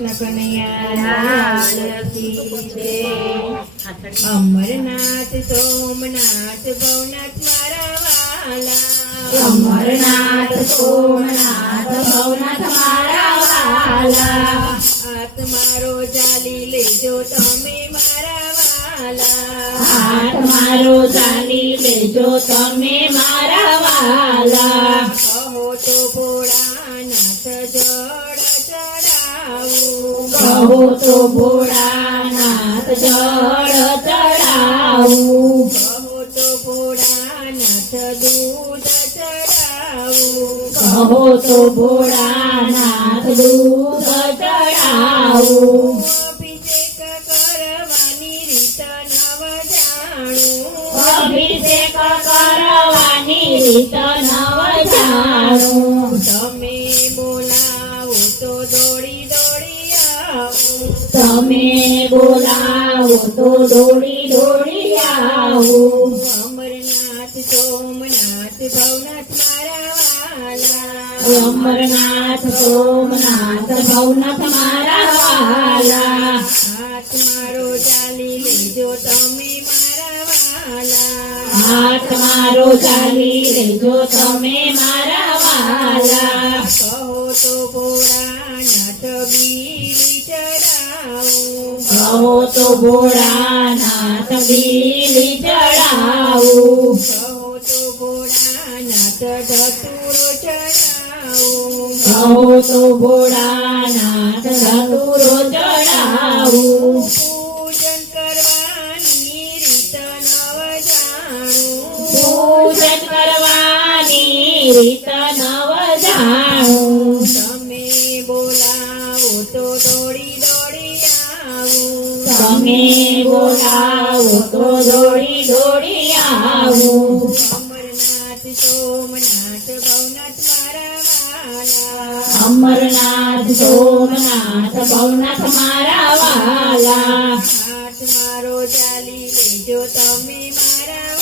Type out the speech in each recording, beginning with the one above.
કૃષ્ણ કનૈયા અમરનાથ સોમનાથ ભવનાથ મારા વાલા અમરનાથ સોમનાથ ભવનાથ મારા વાલા હાથ મારો ચાલી લેજો તમે મારા વાલા હાથ મારો ચાલી લેજો તમે મારા વાલા કહો તો ભોળાનાથ જળ ચડાવું કહો તો ભોળાનાથ જળ ચડાવું કહો તો ભોળાનાથ દૂધ ચડાવું કહો તો ભોળાનાથ દૂધ ચડાવું અભિષેક કરવાની રીત નવ જાણું અભિષેક કરવાની રીત નવ જાણું તમે બોલાવો તો દોડી દોડી આવું તમે બોલાવો તો દોડી દોડી આવું અમરનાથ સોમનાથ ભવનાથ મારા વાલા અમરનાથ સોમનાથ ભવનાથ મારા વાલા હાથ મારો ચાલી લેજો તમે મારા વાલા હાથ મારો ચાલી લેજો તમે મારા વાલા કહો તો ભોળાનાથ બીલી ચડાવું કહો તો ભોળાનાથ બીલી ચડાવું કહો તો ભોળાનાથ ધતુરો ચડાવું કહો તો ભોળાનાથ ધતુરો ચડાવું પૂજન કરવાની રીત નવ જાણું પૂજન કરવાની રીત નવ જાણું તમે બોલાવો તો દોડી દોડી આવું તમે બોલાવો તો દોડી દોડી આવું અમરનાથ સોમનાથ ભવનાથ મારા વાલા અમરનાથ સોમનાથ ભવનાથ મારા વાલા હાથ મારો ચાલી લેજો તમે મારા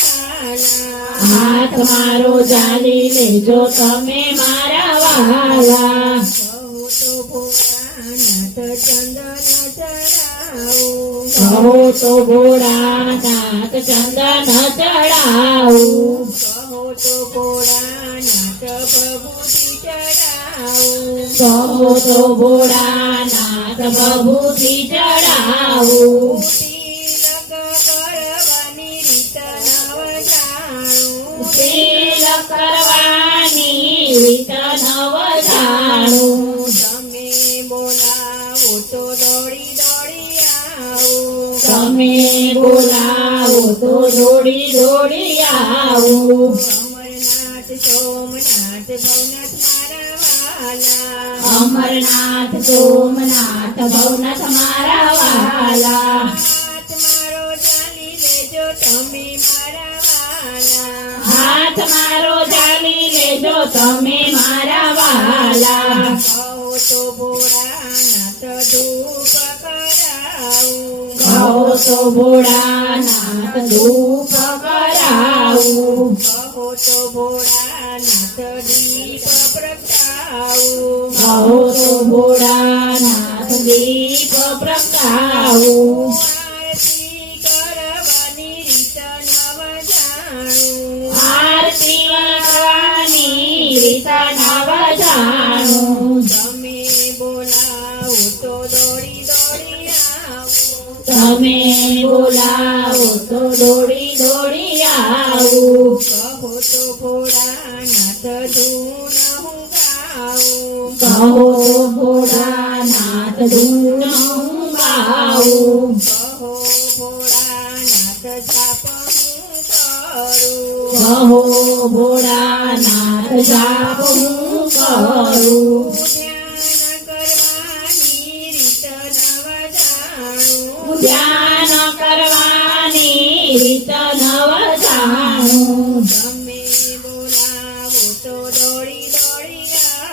વાલા હાથ મારો ચાલી લેજો તમે મારા વાલા કહો તો ભોળાનાથ ચંદન ચડાવું કહો તો ભોળાનાથ ચંદન ચડાવું કહો તો ભોળાનાથ ભભૂતિ ચડાવું કહો તો ભોળાનાથ ભભૂતિ ચડાવું તિલક કરવાની રીત નવ જાણું તિલક કરવાની રીત નવ જાણું તમે બોલાવો તો દોડી દોડી આવું તમે બોલાવો તો દોડી દોડી આવું અમરનાથ સોમનાથ ભવનાથ મારા વાલા અમરનાથ સોમનાથ ભવનાથ મારા વાલા હાથ મારો ચાલી લેજો તમે મારા વાલા હાથ મારો ચાલી લેજો તમે મારા વાલા કહો તો ભોળાનાથ ધૂપ કરાવું કહો તો ભોળાનાથ ધૂપ કરાવું કહો તો ભોળાનાથ દીપ પ્રગટાવું કહો તો ભોળાનાથ દીપ પ્રગટાવું આરતી કરવાની રીત નવ જાણું આરતી કરવાની રીત નવ જાણું તમે બોલાવો તો દોડી દોડી આવું તમે બોલાવો તો દોડી દોડી આવું કહો તો ભોળાનાથ ધૂન હું ગાઉં કહો તો ભોળાનાથ ધૂન હું ગાઉં કહો ભોળાનાથ જાપ હું કરું કહો ભોળાનાથ જાપ હું કરું ધ્યાન કરવાની રીત નવ જાણું ધ્યાન કરવાની રીત નવ જાણું તમે બોલાવો તો દોડી દોડી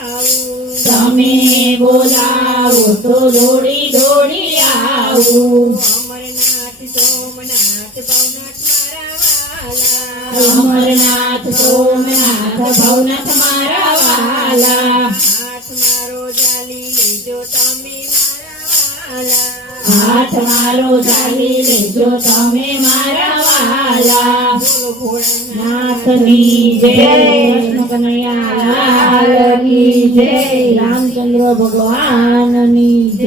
આવું તમે બોલાવો તો દોડી દોડી આવું અમરનાથ સોમનાથ ભવનાથ મારા વાલા અમરનાથ સોમનાથ ભવનાથ મારા વાલા હાથ મારો ચાલી લેજો તમે મારા હાથ મારો ચાલી લેજો તમે મારા વાલા બોલો ભોળાનાથ નાથની જય કૃષ્ણ કનૈયા લાલ કી જય રામચંદ્ર ભગવાનની જય